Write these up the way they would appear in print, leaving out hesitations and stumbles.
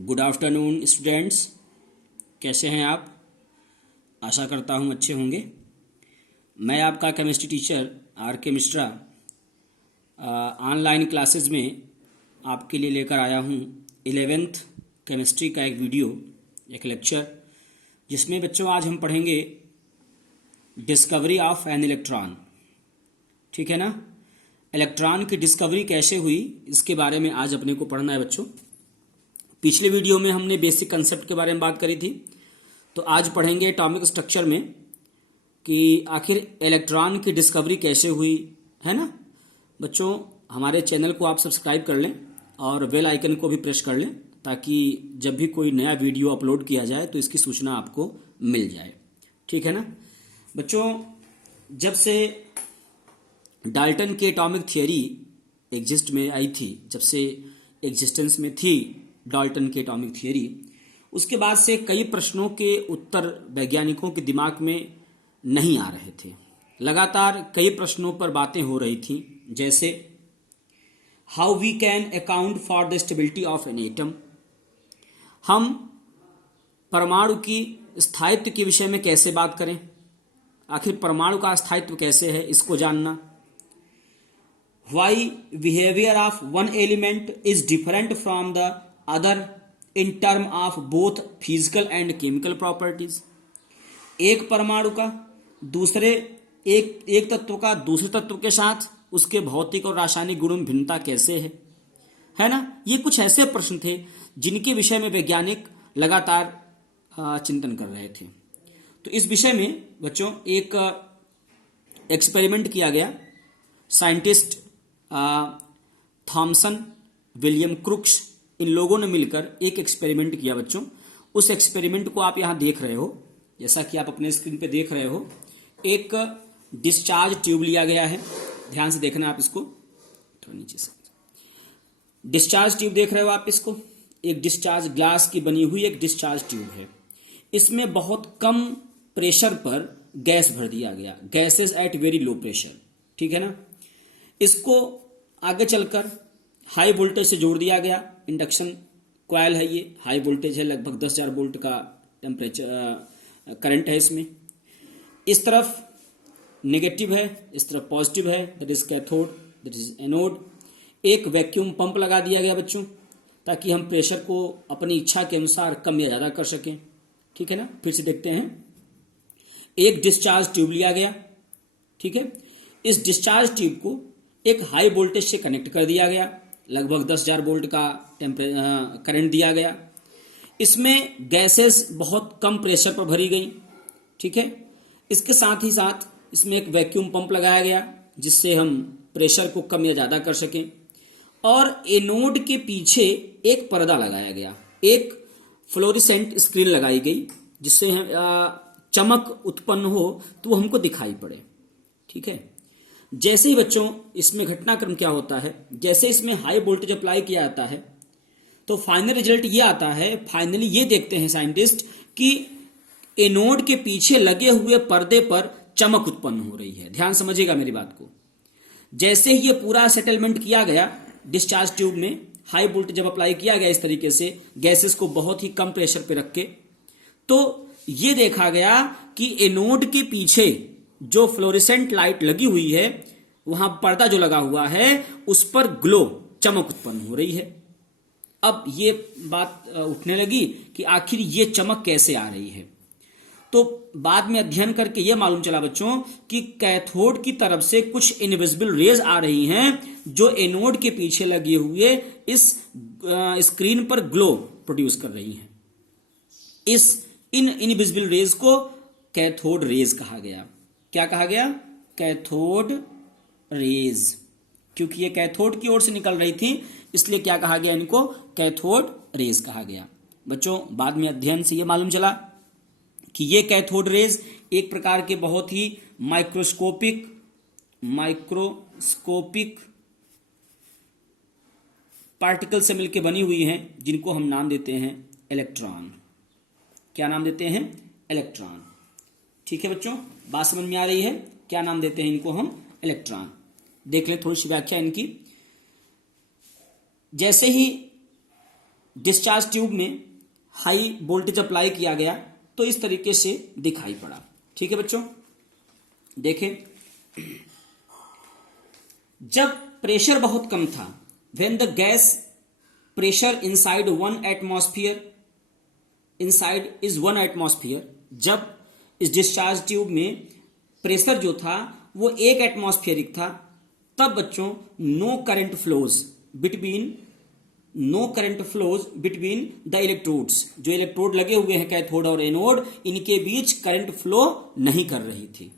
Good afternoon students, कैसे हैं आप? आशा करता हूँ अच्छे होंगे। मैं आपका केमिस्ट्री टीचर आर के मिश्रा ऑनलाइन क्लासेस में आपके लिए लेकर आया हूँ 11th केमिस्ट्री का एक वीडियो, एक लेक्चर, जिसमें बच्चों आज हम पढ़ेंगे डिस्कवरी ऑफ एन इलेक्ट्रॉन। ठीक है ना? इलेक्ट्रॉन की डिस्कवरी कैसे हुई, इसके बारे में आज अपने को पढ़ना है बच्चों। पिछले वीडियो में हमने बेसिक कंसेप्ट के बारे में बात करी थी, तो आज पढ़ेंगे एटॉमिक स्ट्रक्चर में कि आखिर इलेक्ट्रॉन की डिस्कवरी कैसे हुई, है ना बच्चों। हमारे चैनल को आप सब्सक्राइब कर लें और बेल आइकन को भी प्रेस कर लें, ताकि जब भी कोई नया वीडियो अपलोड किया जाए तो इसकी सूचना आपको मिल जाए। ठीक है ना बच्चों। जब से डाल्टन की एटॉमिक थियरी एग्जिस्ट में आई थी, जब से एग्जिस्टेंस में थी डाल्टन की एटॉमिक थियरी, उसके बाद से कई प्रश्नों के उत्तर वैज्ञानिकों के दिमाग में नहीं आ रहे थे। लगातार कई प्रश्नों पर बातें हो रही थी, जैसे how we can account for the stability of an atom. हम परमाणु की स्थायित्व के विषय में कैसे बात करें, आखिर परमाणु का स्थायित्व कैसे है, इसको जानना। Why behavior of one element is different from the other in term of both physical and chemical properties। एक परमाणु का दूसरे एक तत्व का दूसरे तत्व के साथ उसके भौतिक और रासायनिक गुणों में भिन्नता कैसे है ना। ये कुछ ऐसे प्रश्न थे जिनके विषय में वैज्ञानिक लगातार चिंतन कर रहे थे। तो इस विषय में बच्चों एक एक्सपेरिमेंट किया गया। साइंटिस्ट थॉमसन, विलियम क्रुक्स, इन लोगों ने मिलकर एक एक्सपेरिमेंट किया बच्चों। उस एक्सपेरिमेंट को आप यहां देख रहे हो, जैसा कि आप अपने स्क्रीन पे देख रहे हो। एक डिस्चार्ज ट्यूब लिया गया है, ध्यान से देखना आप इसको, थोड़ा नीचे से। डिस्चार्ज ट्यूब देख रहे हो आप इसको, एक डिस्चार्ज ग्लास की बनी हुई एक डिस्चार्ज ट्यूब है। इसमें बहुत कम प्रेशर पर गैस भर दिया गया, gases at very low pressure. ठीक है ना। इसको आगे चलकर हाई वोल्टेज से जोड़ दिया गया। इंडक्शन कॉइल है ये, हाई वोल्टेज है, लगभग 10,000 वोल्ट का टेम्परेचर करंट है इसमें। इस तरफ नेगेटिव है, इस तरफ पॉजिटिव है, that is cathode, that is anode. एक वैक्यूम पंप लगा दिया गया बच्चों, ताकि हम प्रेशर को अपनी इच्छा के अनुसार कम या ज्यादा कर सकें। ठीक है ना। फिर से देखते हैं। एक डिस्चार्ज ट्यूब लिया गया, ठीक है। इस डिस्चार्ज ट्यूब को एक हाई वोल्टेज से कनेक्ट कर दिया गया, लगभग 10,000 वोल्ट का करंट दिया गया। इसमें गैसेस बहुत कम प्रेशर पर भरी गई। ठीक है। इसके साथ ही साथ इसमें एक वैक्यूम पंप लगाया गया, जिससे हम प्रेशर को कम या ज्यादा कर सकें। और एनोड के पीछे एक पर्दा लगाया गया, एक फ्लोरेसेंट स्क्रीन लगाई गई, जिससे चमक उत्पन्न हो तो हमको दिखाई पड़े। ठीक है। जैसे ही बच्चों इसमें घटनाक्रम क्या होता है, जैसे इसमें हाई वोल्टेज अप्लाई किया जाता है तो फाइनल रिजल्ट ये आता है, फाइनली ये देखते हैं साइंटिस्ट कि एनोड के पीछे लगे हुए पर्दे पर चमक उत्पन्न हो रही है। ध्यान समझिएगा मेरी बात को। जैसे ही ये पूरा सेटलमेंट किया गया डिस्चार्ज ट्यूब में, हाई वोल्टेज जब अप्लाई किया गया इस तरीके से गैसेस को बहुत ही कम प्रेशर पे रख के, तो ये देखा गया कि एनोड के पीछे जो फ्लोरेसेंट लाइट लगी हुई है, वहां पर्दा जो लगा हुआ है उस पर ग्लो, चमक उत्पन्न हो रही है। अब ये बात उठने लगी कि आखिर ये चमक कैसे आ रही है। तो बाद में अध्ययन करके ये मालूम चला बच्चों कि कैथोड की तरफ से कुछ इनविजिबल रेज आ रही हैं, जो एनोड के पीछे लगे हुए इस स्क्रीन पर ग्लो प्रोड्यूस कर रही हैं। इन इनविजिबल रेज को कैथोड रेज कहा गया। क्या कहा गया? Cathode rays. क्योंकि ये कैथोड की ओर से निकल रही थी, इसलिए क्या कहा गया? इनको कैथोड रेज कहा गया। बच्चों बाद में अध्ययन से ये मालूम चला कि ये कैथोड रेज एक प्रकार के बहुत ही माइक्रोस्कोपिक पार्टिकल से मिलकर बनी हुई हैं, जिनको हम नाम देते हैं इलेक्ट्रॉन। क्या नाम देते हैं? इलेक्ट्रॉन। ठीक है बच्चों, बात समझ में आ रही है? क्या नाम देते हैं इनको हम? इलेक्ट्रॉन। देख लें थोड़ी सी व्याख्या इनकी। जैसे ही डिस्चार्ज ट्यूब में हाई वोल्टेज अप्लाई किया गया तो इस तरीके से दिखाई पड़ा। ठीक है बच्चों, देखें जब प्रेशर बहुत कम था, when the gas pressure inside 1 atmosphere, inside is 1 atmosphere, जब इस डिस्चार्ज ट्यूब में प्रेशर जो था वो 1 एटमॉस्फेरिक था, तब बच्चों no current flows between the electrodes, जो इलेक्ट्रोड लगे हुए हैं कैथोड और एनोड, इनके बीच करंट फ्लो नहीं कर रही थी।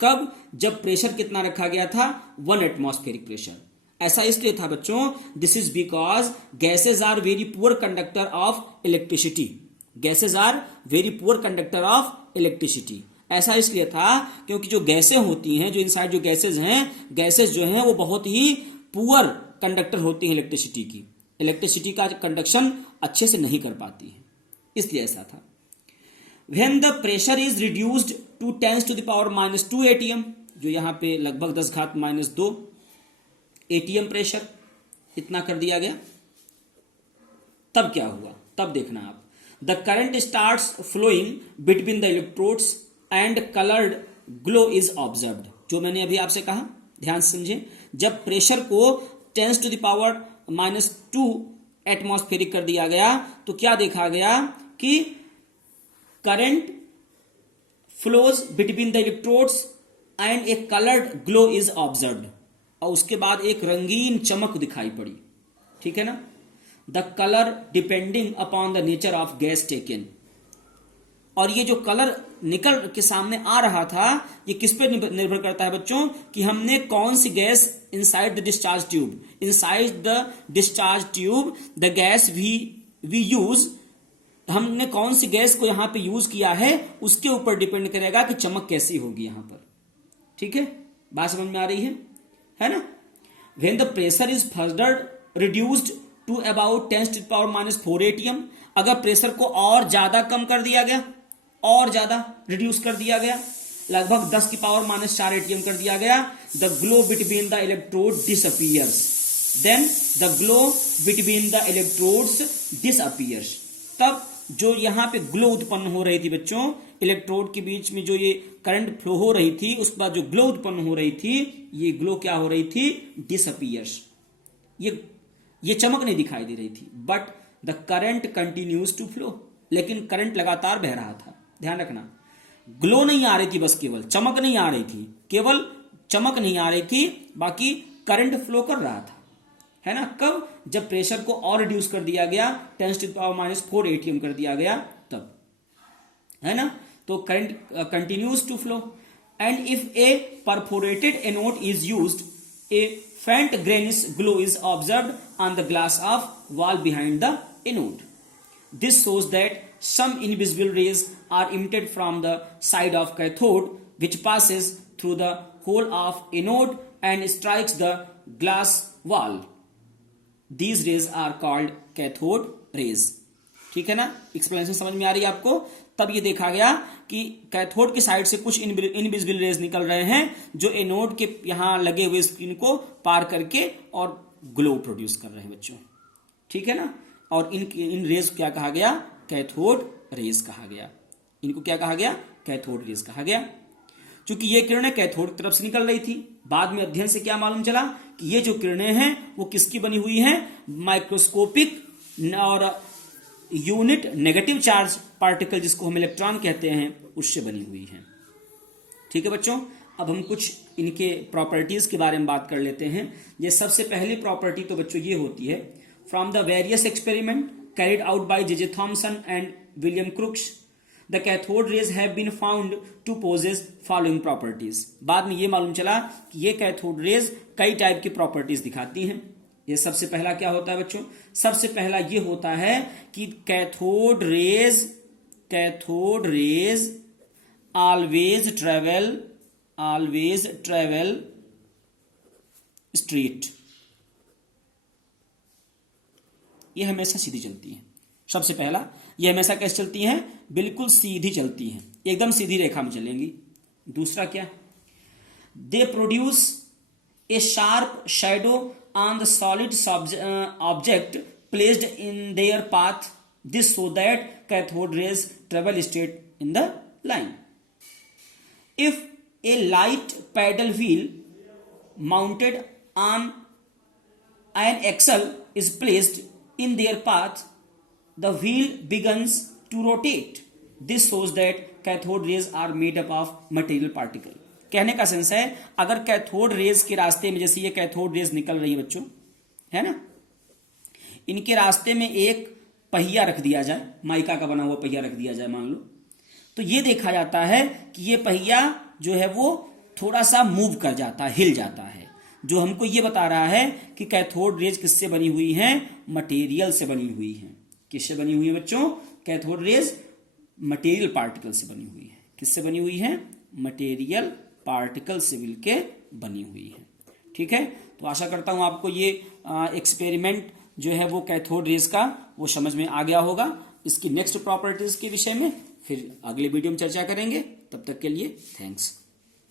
कब? जब प्रेशर कितना रखा गया था? 1 एटमॉस्फेरिक प्रेशर। ऐसा इसलिए था बच्चों, this is because gases are very poor conductor of electricity, gases are very poor conductor of electricity. ऐसा इसलिए था क्योंकि जो गैसें होती हैं, जो इनसाइड जो गैसेज हैं, गैसेज जो हैं वो बहुत ही पुअर कंडक्टर होती हैं इलेक्ट्रिसिटी की, इलेक्ट्रिसिटी का कंडक्शन अच्छे से नहीं कर पाती है, इसलिए ऐसा था। When the pressure is reduced to 10 to the power -2 atm, जो यहां पे लगभग 10 घात -2 एटीएम प्रेशर इतना कर दिया गया, तब क्या हुआ? तब देखना आप, the current starts flowing between the electrodes and coloured glow is observed. जो मैंने अभी आपसे कहा, ध्यान से समझें, जब प्रेशर को 10 to the power -2 एटमॉस्फेरिक कर दिया गया तो क्या देखा गया कि current flows between the electrodes and A coloured glow is observed, और उसके बाद एक रंगीन चमक दिखाई पड़ी। ठीक है ना? The colour depending upon the nature of gas taken, और ये जो कलर निकल के सामने आ रहा था ये किस पे निर्भर करता है बच्चों, कि हमने कौन सी gas inside the discharge tube, inside the discharge tube the gas we use, हमने कौन सी गैस को यहां पे यूज किया है उसके ऊपर डिपेंड करेगा कि चमक कैसी होगी यहां पर। ठीक है, बात समझ में आ रही है ना? When the pressure is further reduced to about 10 to the power -4 atm, अगर प्रेशर को और ज्यादा कम कर दिया गया, और ज्यादा रिड्यूस कर दिया गया, लगभग 10 की पावर -4 atm कर दिया गया, the glow between the electrode disappears, then the glow between the electrodes disappears. तब जो यहां पे ग्लो उत्पन्न हो रही थी बच्चों, इलेक्ट्रोड के बीच में जो ये करंट फ्लो हो रही थी, उसके बाद जो ग्लो उत्पन्न हो रही थी, ये ग्लो क्या हो रही थी? डिसअपियर्स। ये चमक नहीं दिखाई दे रही थी, but the current continues to flow, लेकिन करंट लगातार बह रहा था। ध्यान रखना, ग्लो नहीं आ रही थी, बस केवल चमक नहीं आ रही थी, केवल चमक नहीं आ रही थी, बाकी करंट फ्लो कर रहा था, है ना? कब? जब प्रेशर को और रिड्यूस कर दिया गया, 10 to the power -4 atm कर दिया गया, तब, है ना? तो current continues to flow, and if a perforated anode is used, a faint greenish glow is observed on the glass of wall behind the anode. This shows that some invisible rays are emitted from the side of cathode, which passes through the hole of anode and strikes the glass wall. These rays are called cathode rays. ठीक है ना? Explanation समझ में आ रही है आपको? तब ये देखा गया कि कैथोड की साइड से कुछ इनविजिबल रेज निकल रहे हैं जो एनोड के यहां लगे हुए स्क्रीन को पार करके और ग्लो प्रोड्यूस कर रहे हैं बच्चों। ठीक है ना? और इन रेज को क्या कहा गया? कैथोड रेज कहा गया। इनको क्या कहा गया? कैथोड रेज कहा गया। क्योंकि ये किरणें कैथोड की तरफ से निकल रही थी, बाद में अध्ययन से क्या मालूम चला कि ये जो किरणें हैं वो किसकी बनी हुई हैं? माइक्रोस्कोपिक और यूनिट नेगेटिव चार्ज पार्टिकल, जिसको हम इलेक्ट्रॉन कहते हैं, उससे बनी हुई है। ठीक है बच्चों, अब हम कुछ इनके प्रॉपर्टीज के बारे में बात कर लेते हैं। ये सबसे पहली प्रॉपर्टी तो बच्चों ये होती है, from the various experiment carried out by J Thomson and William Crookes, the cathode rays have been found to possess following properties. बाद में ये मालूम चला कि ये कैथोड रेज कई टाइप की प्रॉपर्टीज दिखाती हैं। ये सबसे पहला क्या होता है बच्चों? सबसे पहला ये होता है कि cathode rays always travel straight. ये हमेशा सीधी चलती है। सबसे पहला, ये हमेशा कैसे चलती हैं? बिल्कुल सीधी चलती हैं, एकदम सीधी रेखा में चलेंगी। दूसरा क्या? They produce a sharp shadow on the solid object placed in their path. This so that cathode rays travel straight in the line. If a light paddle wheel mounted on an axle is placed in their path, the wheel begins to rotate. This shows that cathode rays are made up of material particle. कहने का sense है, अगर cathode rays के रास्ते में, जैसे ये cathode raise निकल रही है बच्चों, है ना, इनके रास्ते में एक पहिया रख दिया जाए, माइका का बना हुआ पहिया रख दिया जाए मान लो, तो ये देखा जाता है कि ये पहिया जो है वो थोड़ा सा मूव कर जाता है, हिल जाता है, जो हमको ये बता रहा है कि कैथोड रेज किससे बनी हुई है, मटेरियल से बनी हुई है। किससे बनी हुई है बच्चों? कैथोड रेज मटेरियल पार्टिकल से बनी हुई है। किससे बनी हुई है? मटेरियल पार्टिकल से मिलके बनी हुई है। ठीक है, तो आशा करता हूं आपको ये एक्सपेरिमेंट जो है वो कैथोड रेज का वो समझ में आ गया होगा। इसकी नेक्स्ट प्रॉपर्टीज के विषय में फिर अगले वीडियो में चर्चा करेंगे। तब तक के लिए थैंक्स।